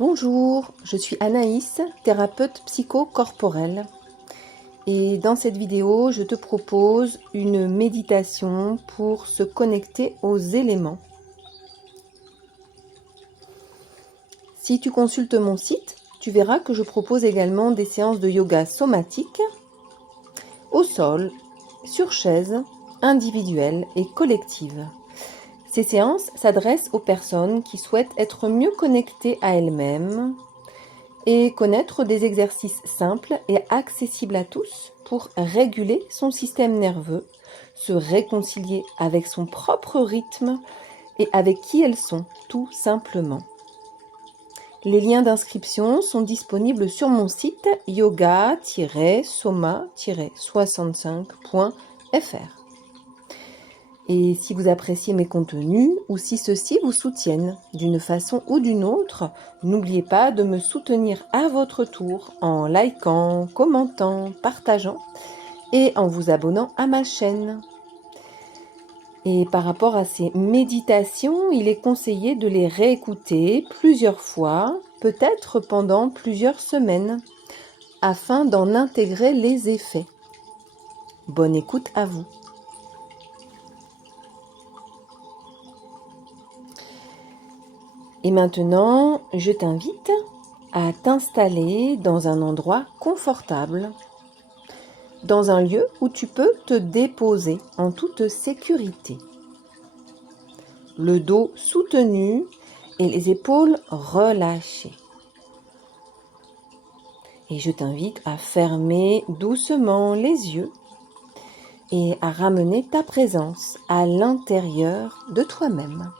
Bonjour, je suis Anaïs, thérapeute psychocorporelle. Et dans cette vidéo, je te propose une méditation pour se connecter aux éléments. Si tu consultes mon site, tu verras que je propose également des séances de yoga somatique, au sol, sur chaise, individuelle et collective. Ces séances s'adressent aux personnes qui souhaitent être mieux connectées à elles-mêmes et connaître des exercices simples et accessibles à tous pour réguler son système nerveux, se réconcilier avec son propre rythme et avec qui elles sont, tout simplement. Les liens d'inscription sont disponibles sur mon site yoga-soma-65.fr. Et si vous appréciez mes contenus ou si ceux-ci vous soutiennent d'une façon ou d'une autre, n'oubliez pas de me soutenir à votre tour en likant, commentant, partageant et en vous abonnant à ma chaîne. Et par rapport à ces méditations, il est conseillé de les réécouter plusieurs fois, peut-être pendant plusieurs semaines, afin d'en intégrer les effets. Bonne écoute à vous. Et maintenant, je t'invite à t'installer dans un endroit confortable, dans un lieu où tu peux te déposer en toute sécurité. Le dos soutenu et les épaules relâchées. Et je t'invite à fermer doucement les yeux et à ramener ta présence à l'intérieur de toi-même.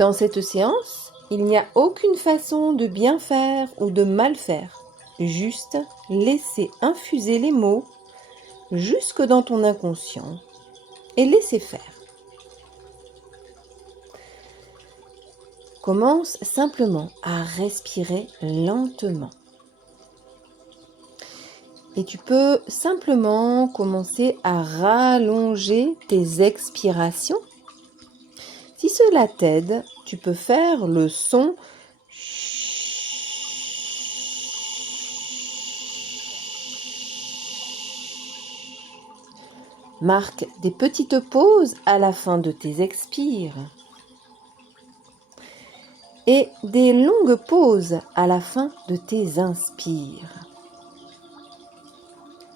Dans cette séance, il n'y a aucune façon de bien faire ou de mal faire. Juste laisser infuser les mots jusque dans ton inconscient et laisser faire. Commence simplement à respirer lentement. Et tu peux simplement commencer à rallonger tes expirations. Si cela t'aide, tu peux faire le son Marque des petites pauses à la fin de tes expires et des longues pauses à la fin de tes inspires.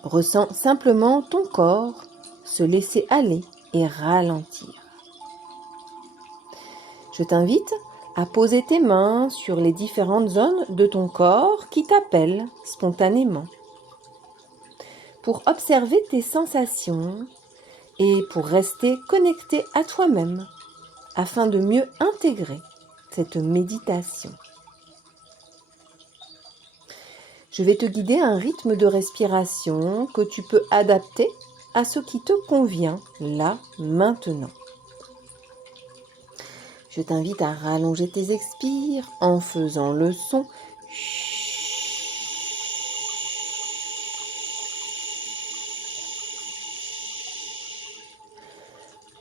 Ressens simplement ton corps se laisser aller et ralentir. Je t'invite à poser tes mains sur les différentes zones de ton corps qui t'appellent spontanément pour observer tes sensations et pour rester connecté à toi-même afin de mieux intégrer cette méditation. Je vais te guider à un rythme de respiration que tu peux adapter à ce qui te convient là, maintenant. Je t'invite à rallonger tes expires en faisant le son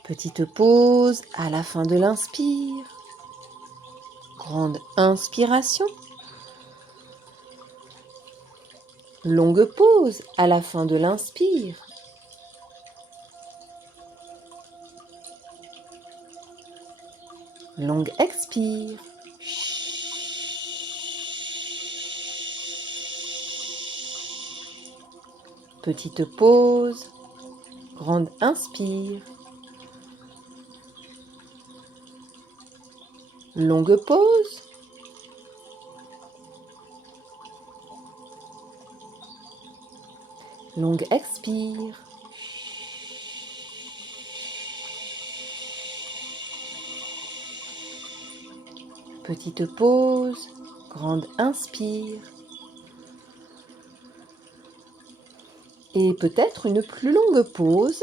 Petite pause à la fin de l'inspire. Grande inspiration. Longue pause à la fin de l'inspire. Longue expire. Petite pause. Grande inspire. Longue pause. Longue expire. Petite pause. Grande inspire. Et peut-être une plus longue pause.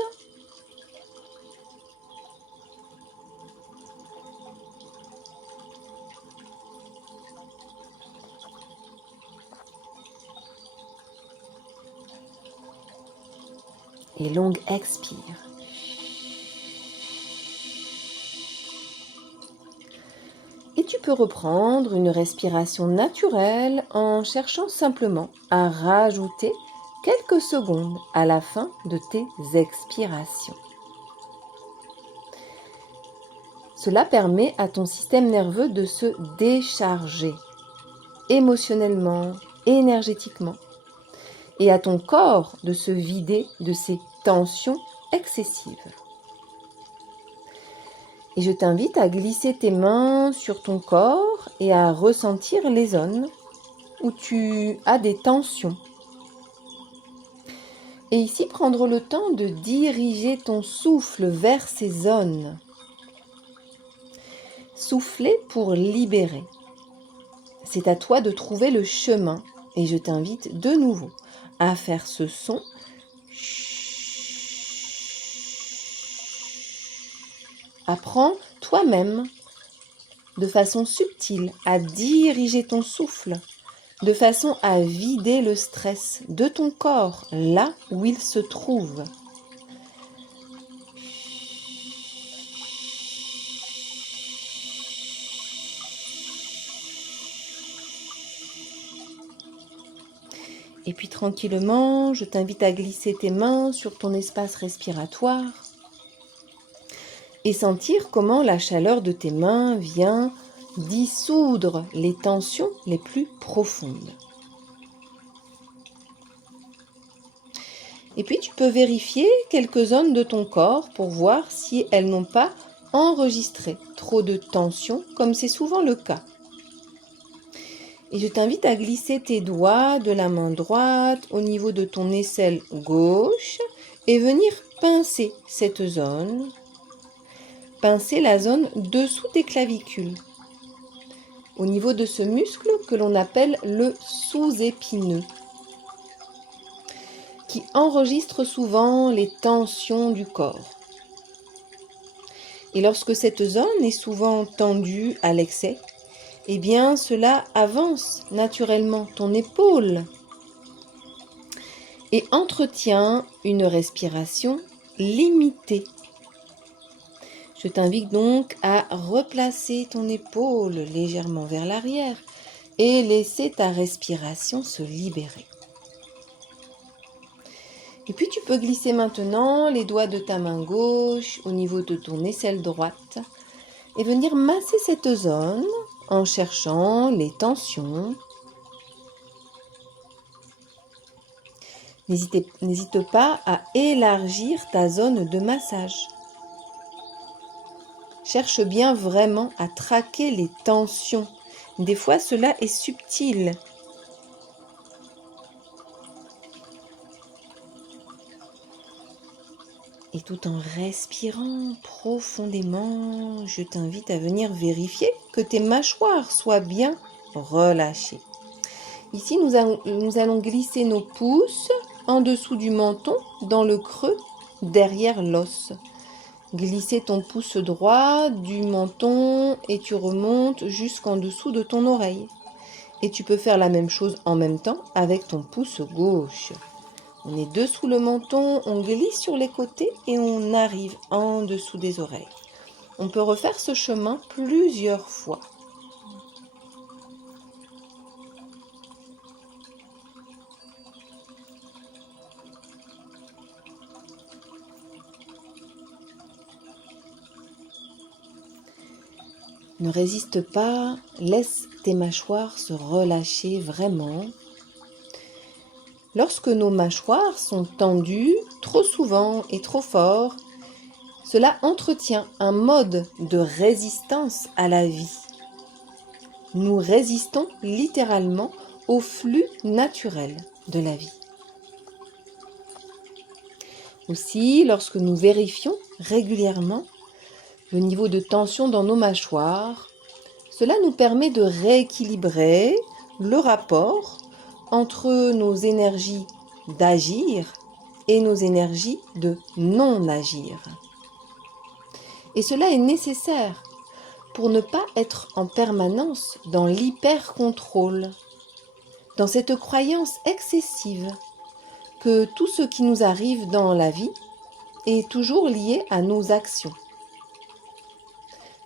Et longue expire. tu peux reprendre une respiration naturelle en cherchant simplement à rajouter quelques secondes à la fin de tes expirations. Cela permet à ton système nerveux de se décharger émotionnellement, énergétiquement, et à ton corps de se vider de ses tensions excessives. Et je t'invite à glisser tes mains sur ton corps et à ressentir les zones où tu as des tensions. Et ici, prendre le temps de diriger ton souffle vers ces zones. Souffler pour libérer. C'est à toi de trouver le chemin et je t'invite de nouveau à faire ce son. Apprends toi-même de façon subtile à diriger ton souffle, de façon à vider le stress de ton corps là où il se trouve. Et puis tranquillement, je t'invite à glisser tes mains sur ton espace respiratoire et sentir comment la chaleur de tes mains vient dissoudre les tensions les plus profondes. Et puis tu peux vérifier quelques zones de ton corps pour voir si elles n'ont pas enregistré trop de tension, comme c'est souvent le cas. Et je t'invite à glisser tes doigts de la main droite au niveau de ton aisselle gauche et venir pincer cette zone. Pincer la zone dessous tes clavicules, au niveau de ce muscle que l'on appelle le sous-épineux, qui enregistre souvent les tensions du corps. Et lorsque cette zone est souvent tendue à l'excès, eh bien cela avance naturellement ton épaule et entretient une respiration limitée. Je t'invite donc à replacer ton épaule légèrement vers l'arrière et laisser ta respiration se libérer. Et puis tu peux glisser maintenant les doigts de ta main gauche au niveau de ton aisselle droite et venir masser cette zone en cherchant les tensions. N'hésite pas à élargir ta zone de massage. Cherche bien vraiment à traquer les tensions. Des fois, cela est subtil. Et tout en respirant profondément, je t'invite à venir vérifier que tes mâchoires soient bien relâchées. Ici, nous allons glisser nos pouces en dessous du menton, dans le creux, derrière l'os. Glisser ton pouce droit du menton et tu remontes jusqu'en dessous de ton oreille. Et tu peux faire la même chose en même temps avec ton pouce gauche. On est dessous le menton, on glisse sur les côtés et on arrive en dessous des oreilles. On peut refaire ce chemin plusieurs fois. Ne résiste pas, laisse tes mâchoires se relâcher vraiment. Lorsque nos mâchoires sont tendues trop souvent et trop fort, cela entretient un mode de résistance à la vie. Nous résistons littéralement au flux naturel de la vie. Aussi, lorsque nous vérifions régulièrement le niveau de tension dans nos mâchoires, cela nous permet de rééquilibrer le rapport entre nos énergies d'agir et nos énergies de non-agir. Et cela est nécessaire pour ne pas être en permanence dans l'hyper-contrôle, dans cette croyance excessive que tout ce qui nous arrive dans la vie est toujours lié à nos actions.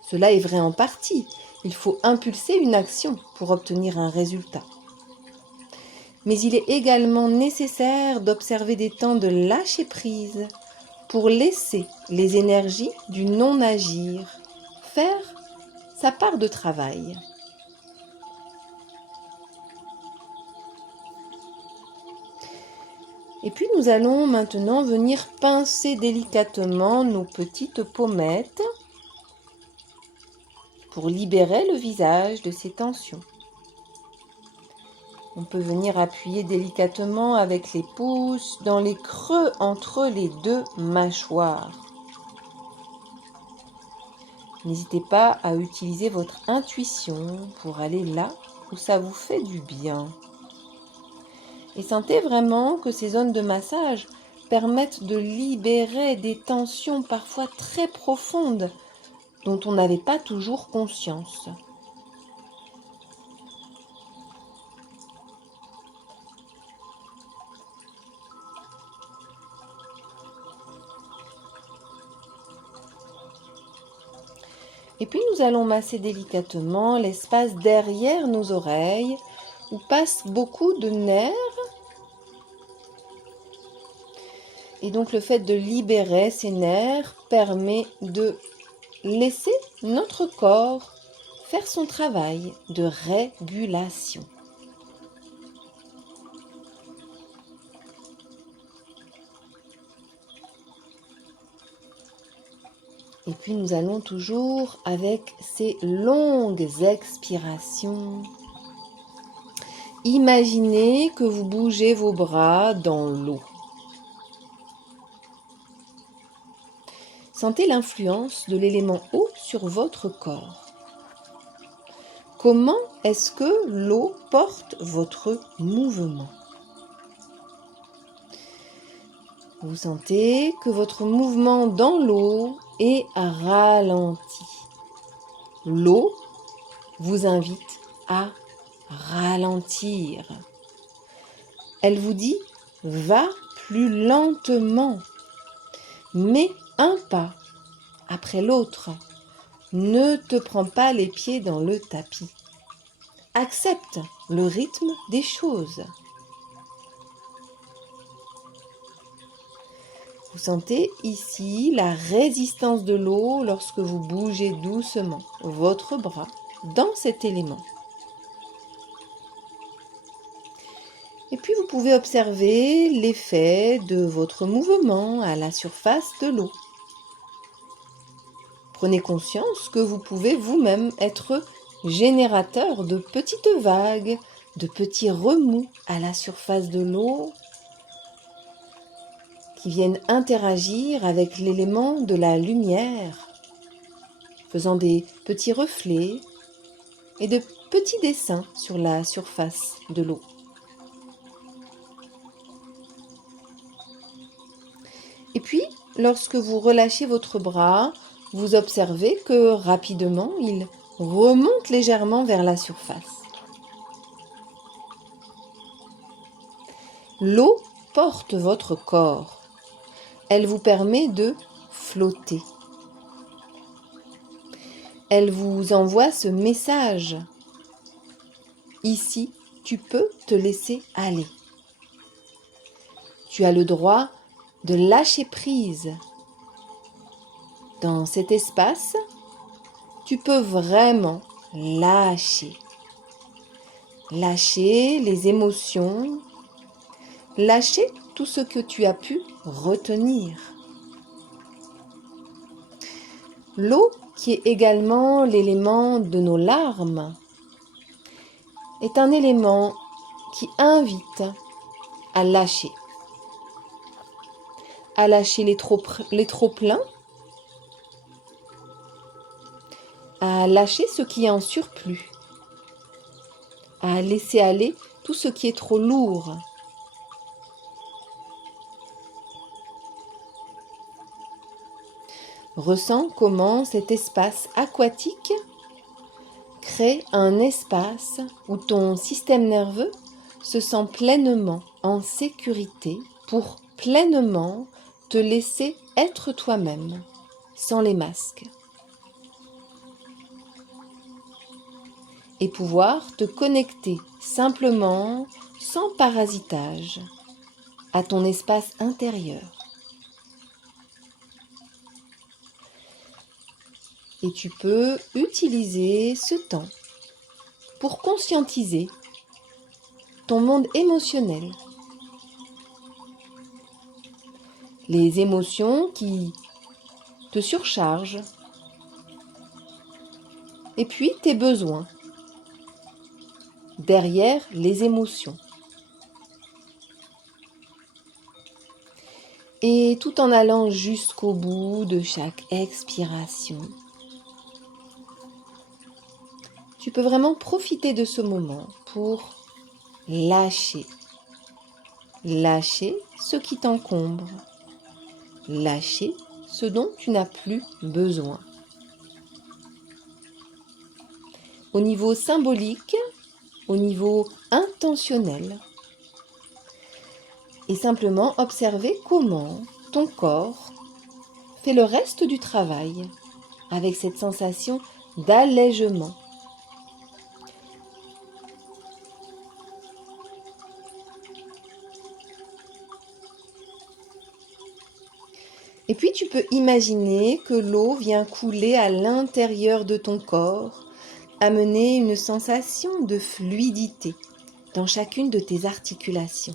Cela est vrai en partie, Il faut impulser une action pour obtenir un résultat. Mais il est également nécessaire d'observer des temps de lâcher prise pour laisser les énergies du non-agir faire sa part de travail. Et puis nous allons maintenant venir pincer délicatement nos petites pommettes pour libérer le visage de ces tensions. On peut venir appuyer délicatement avec les pouces dans les creux entre les deux mâchoires. N'hésitez pas à utiliser votre intuition pour aller là où ça vous fait du bien. Et sentez vraiment que ces zones de massage permettent de libérer des tensions parfois très profondes dont on n'avait pas toujours conscience. Et puis nous allons masser délicatement l'espace derrière nos oreilles où passent beaucoup de nerfs. Et donc le fait de libérer ces nerfs permet de laisser notre corps faire son travail de régulation. Et puis nous allons toujours avec ces longues expirations. Imaginez que vous bougez vos bras dans l'eau. Sentez l'influence de l'élément eau sur votre corps. Comment est-ce que l'eau porte votre mouvement? Vous sentez que votre mouvement dans l'eau est ralenti. L'eau vous invite à ralentir. Elle vous dit « va plus lentement ». Mets un pas après l'autre. Ne te prends pas les pieds dans le tapis. Accepte le rythme des choses. Vous sentez ici la résistance de l'eau lorsque vous bougez doucement votre bras dans cet élément. Et puis vous pouvez observer l'effet de votre mouvement à la surface de l'eau. Prenez conscience que vous pouvez vous-même être générateur de petites vagues, de petits remous à la surface de l'eau qui viennent interagir avec l'élément de la lumière, faisant des petits reflets et de petits dessins sur la surface de l'eau. Et puis, lorsque vous relâchez votre bras, vous observez que rapidement, il remonte légèrement vers la surface. L'eau porte votre corps. Elle vous permet de flotter. Elle vous envoie ce message. Ici, tu peux te laisser aller. Tu as le droit de lâcher prise. Dans cet espace, tu peux vraiment lâcher. Lâcher les émotions, lâcher tout ce que tu as pu retenir. L'eau, qui est également l'élément de nos larmes, est un élément qui invite à lâcher. À lâcher les trop-pleins, à lâcher ce qui est en surplus, à laisser aller tout ce qui est trop lourd. Ressens comment cet espace aquatique crée un espace où ton système nerveux se sent pleinement en sécurité pour pleinement te laisser être toi-même, sans les masques. et pouvoir te connecter simplement, sans parasitage, à ton espace intérieur. Et tu peux utiliser ce temps pour conscientiser ton monde émotionnel. Les émotions qui te surchargent. Et puis tes besoins derrière les émotions. Et tout en allant jusqu'au bout de chaque expiration, tu peux vraiment profiter de ce moment pour lâcher. Lâcher ce qui t'encombre. Lâcher ce dont tu n'as plus besoin. Au niveau symbolique, au niveau intentionnel. Et simplement observer comment ton corps fait le reste du travail avec cette sensation d'allègement. Et puis tu peux imaginer que l'eau vient couler à l'intérieur de ton corps, amener une sensation de fluidité dans chacune de tes articulations.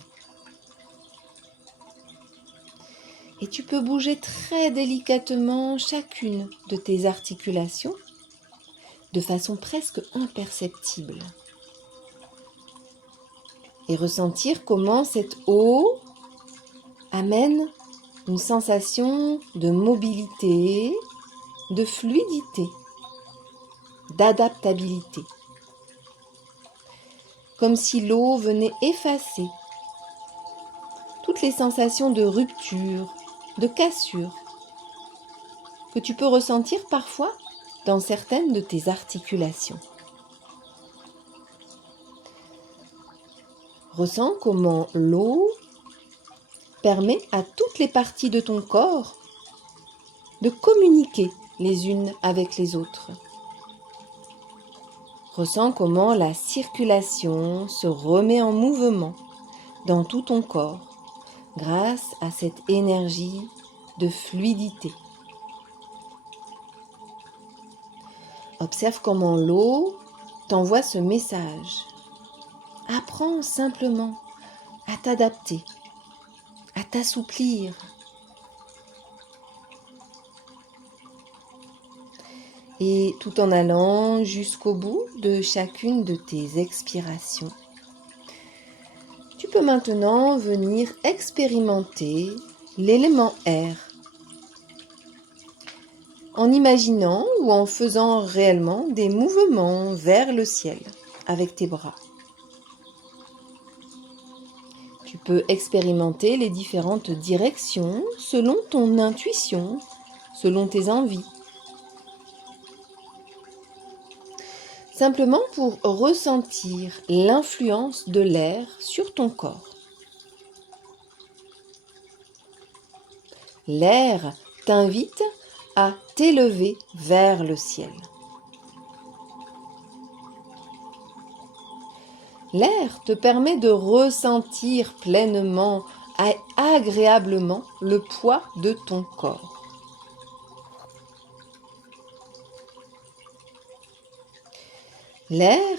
Et tu peux bouger très délicatement chacune de tes articulations de façon presque imperceptible. Et ressentir comment cette eau amène une sensation de mobilité, de fluidité, d'adaptabilité. Comme si l'eau venait effacer toutes les sensations de rupture, de cassure que tu peux ressentir parfois dans certaines de tes articulations. Ressens comment l'eau permet à toutes les parties de ton corps de communiquer les unes avec les autres. Ressens comment la circulation se remet en mouvement dans tout ton corps grâce à cette énergie de fluidité. Observe comment l'eau t'envoie ce message. Apprends simplement à t'adapter, à t'assouplir. Et tout en allant jusqu'au bout de chacune de tes expirations, tu peux maintenant venir expérimenter l'élément air en imaginant ou en faisant réellement des mouvements vers le ciel avec tes bras. Tu peux expérimenter les différentes directions selon ton intuition, selon tes envies. Simplement pour ressentir l'influence de l'air sur ton corps. L'air t'invite à t'élever vers le ciel. L'air te permet de ressentir pleinement et agréablement le poids de ton corps. L'air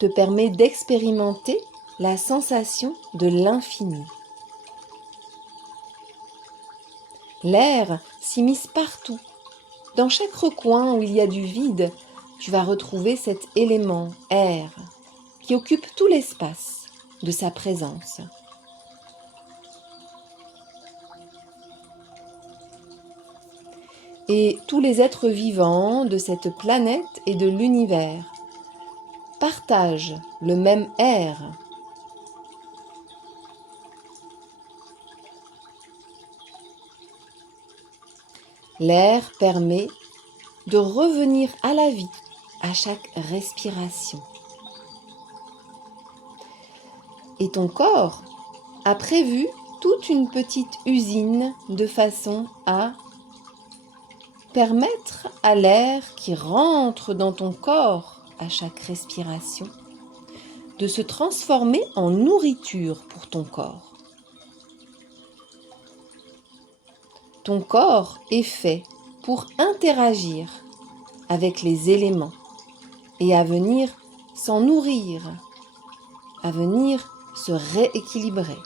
te permet d'expérimenter la sensation de l'infini. L'air s'immisce partout. Dans chaque recoin où il y a du vide, tu vas retrouver cet élément air qui occupe tout l'espace de sa présence. Et tous les êtres vivants de cette planète et de l'univers partagent le même air. L'air permet de revenir à la vie à chaque respiration. Et ton corps a prévu toute une petite usine de façon à permettre à l'air qui rentre dans ton corps à chaque respiration, de se transformer en nourriture pour ton corps. Ton corps est fait pour interagir avec les éléments et à venir s'en nourrir, à venir se rééquilibrer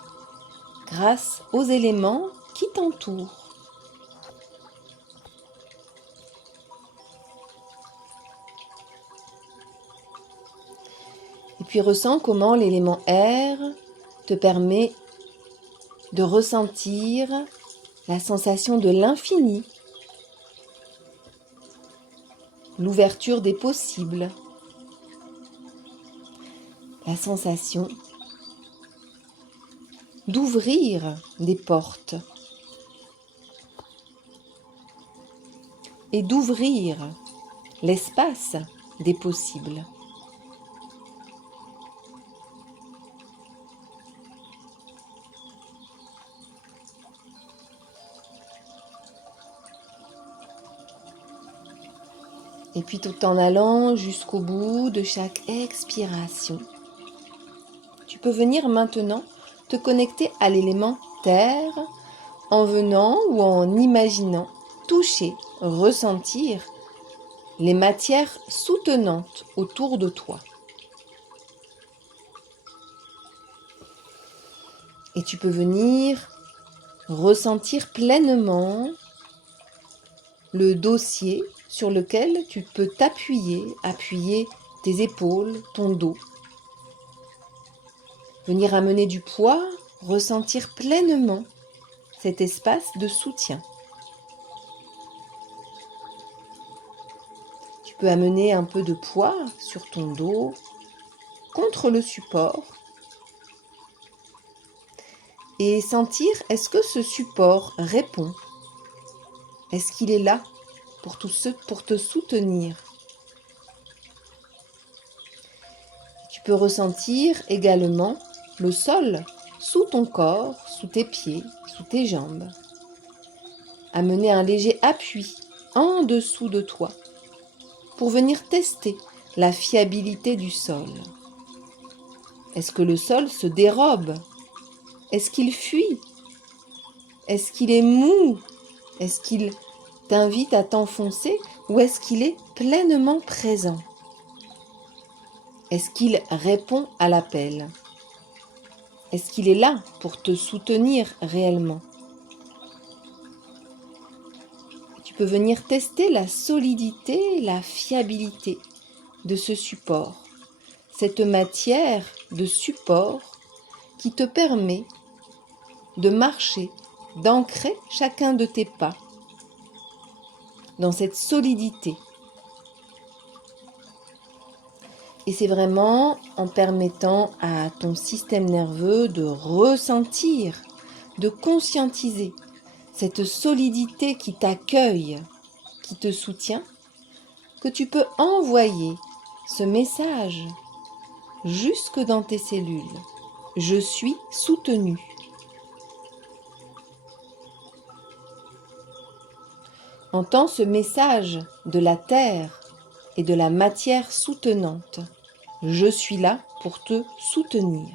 grâce aux éléments qui t'entourent. Et puis ressens comment l'élément air te permet de ressentir la sensation de l'infini, l'ouverture des possibles, la sensation d'ouvrir des portes et d'ouvrir l'espace des possibles. Et puis tout en allant jusqu'au bout de chaque expiration, tu peux venir maintenant te connecter à l'élément terre en venant ou en imaginant toucher, ressentir les matières soutenantes autour de toi. Et tu peux venir ressentir pleinement le dossier sur lequel tu peux appuyer tes épaules, ton dos. Venir amener du poids, ressentir pleinement cet espace de soutien. Tu peux amener un peu de poids sur ton dos, contre le support, et sentir est-ce que ce support répond. Est-ce qu'il est là pour te soutenir? Tu peux ressentir également le sol sous ton corps, sous tes pieds, sous tes jambes. Amener un léger appui en dessous de toi pour venir tester la fiabilité du sol. Est-ce que le sol se dérobe? Est-ce qu'il fuit? Est-ce qu'il est mou? Est-ce qu'il t'invite à t'enfoncer ou est-ce qu'il est pleinement présent? Est-ce qu'il répond à l'appel? Est-ce qu'il est là pour te soutenir réellement? Tu peux venir tester la solidité, la fiabilité de ce support, cette matière de support qui te permet de marcher, d'ancrer chacun de tes pas dans cette solidité. Et c'est vraiment en permettant à ton système nerveux de ressentir, de conscientiser cette solidité qui t'accueille, qui te soutient, que tu peux envoyer ce message jusque dans tes cellules. Je suis soutenu. Entends ce message de la terre et de la matière soutenante. Je suis là pour te soutenir.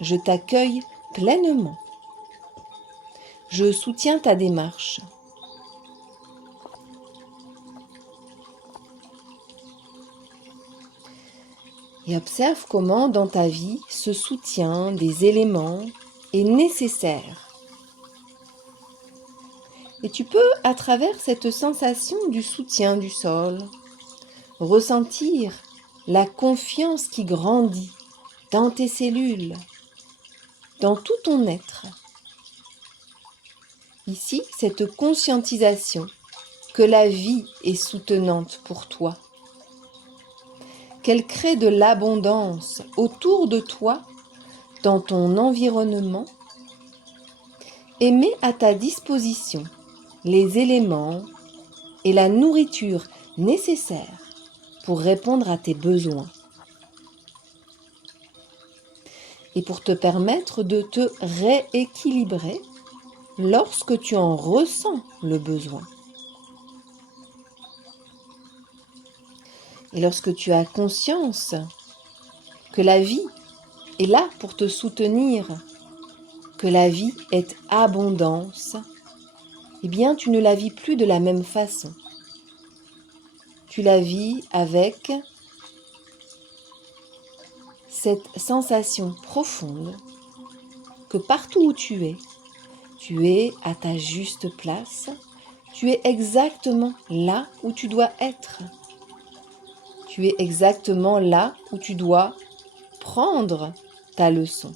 Je t'accueille pleinement. Je soutiens ta démarche. Et observe comment dans ta vie ce soutien des éléments est nécessaire. Et tu peux, à travers cette sensation du soutien du sol, ressentir la confiance qui grandit dans tes cellules, dans tout ton être. Ici, cette conscientisation que la vie est soutenante pour toi, qu'elle crée de l'abondance autour de toi, dans ton environnement, et met à ta disposition les éléments et la nourriture nécessaires pour répondre à tes besoins et pour te permettre de te rééquilibrer lorsque tu en ressens le besoin. Et lorsque tu as conscience que la vie est là pour te soutenir, que la vie est abondance, eh bien tu ne la vis plus de la même façon. Tu la vis avec cette sensation profonde que partout où tu es à ta juste place, tu es exactement là où tu dois être. Tu es exactement là où tu dois prendre ta leçon.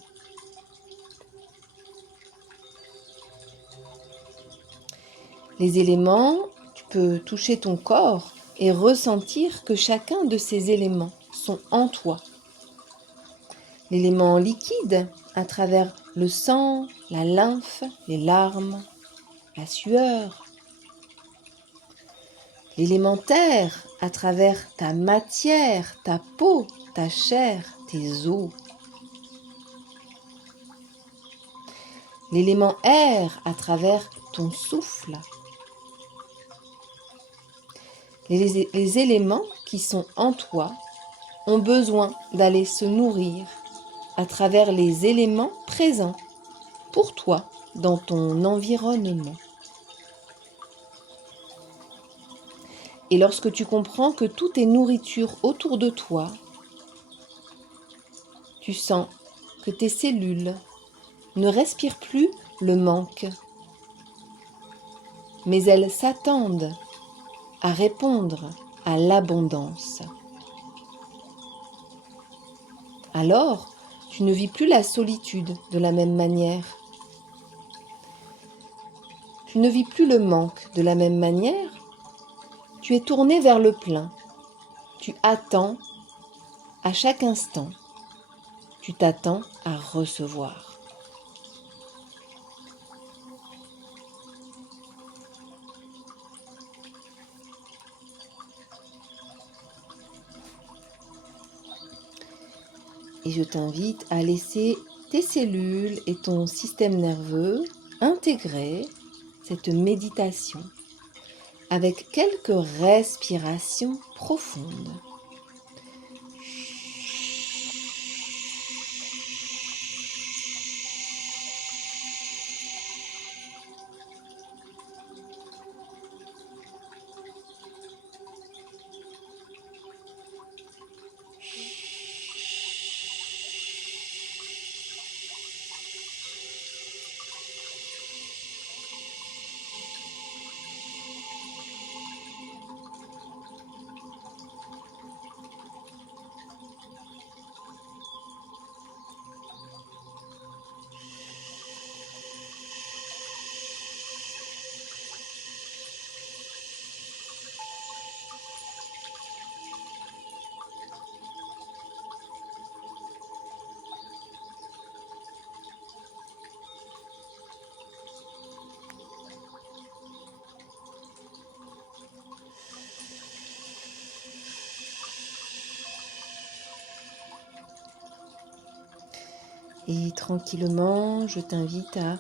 Les éléments, tu peux toucher ton corps et ressentir que chacun de ces éléments sont en toi. L'élément liquide, à travers le sang, la lymphe, les larmes, la sueur. L'élément terre, à travers ta matière, ta peau, ta chair, tes os. L'élément air, à travers ton souffle. Les éléments qui sont en toi ont besoin d'aller se nourrir à travers les éléments présents pour toi dans ton environnement. Et lorsque tu comprends que tout est nourriture autour de toi, tu sens que tes cellules ne respirent plus le manque, mais elles s'attendent à répondre à l'abondance. Alors, tu ne vis plus la solitude de la même manière. Tu ne vis plus le manque de la même manière. Tu es tourné vers le plein. Tu attends à chaque instant. Tu t'attends à recevoir. Et je t'invite à laisser tes cellules et ton système nerveux intégrer cette méditation avec quelques respirations profondes. Et tranquillement, je t'invite à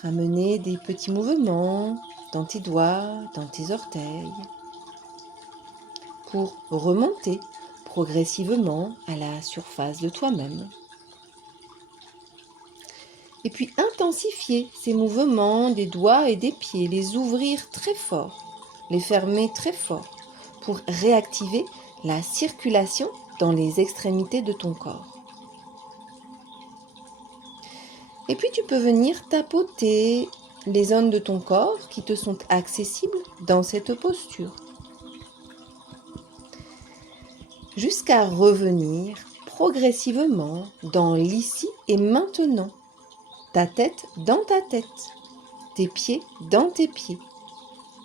ramener des petits mouvements dans tes doigts, dans tes orteils, pour remonter progressivement à la surface de toi-même. Et puis intensifier ces mouvements des doigts et des pieds, les ouvrir très fort, les fermer très fort, pour réactiver la circulation dans les extrémités de ton corps. Et puis tu peux venir tapoter les zones de ton corps qui te sont accessibles dans cette posture, jusqu'à revenir progressivement dans l'ici et maintenant, ta tête dans ta tête, tes pieds dans tes pieds,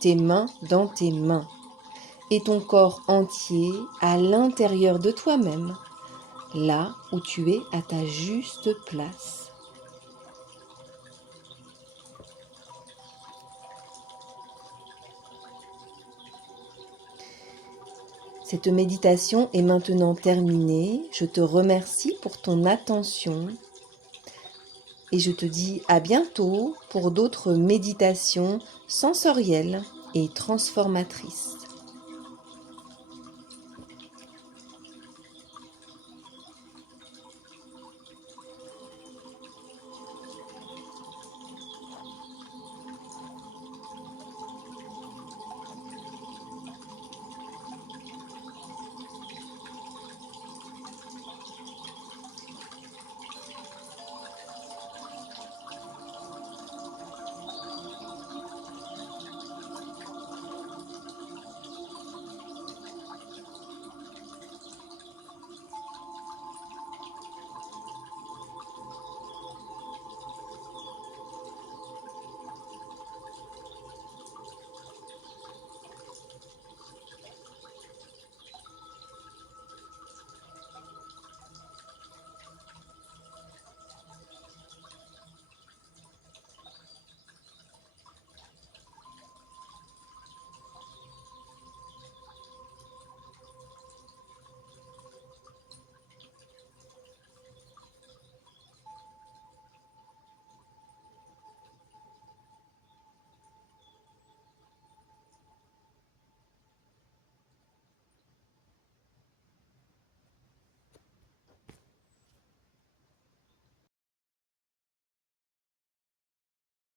tes mains dans tes mains, et ton corps entier à l'intérieur de toi-même, là où tu es à ta juste place. Cette méditation est maintenant terminée. Je te remercie pour ton attention et je te dis à bientôt pour d'autres méditations sensorielles et transformatrices.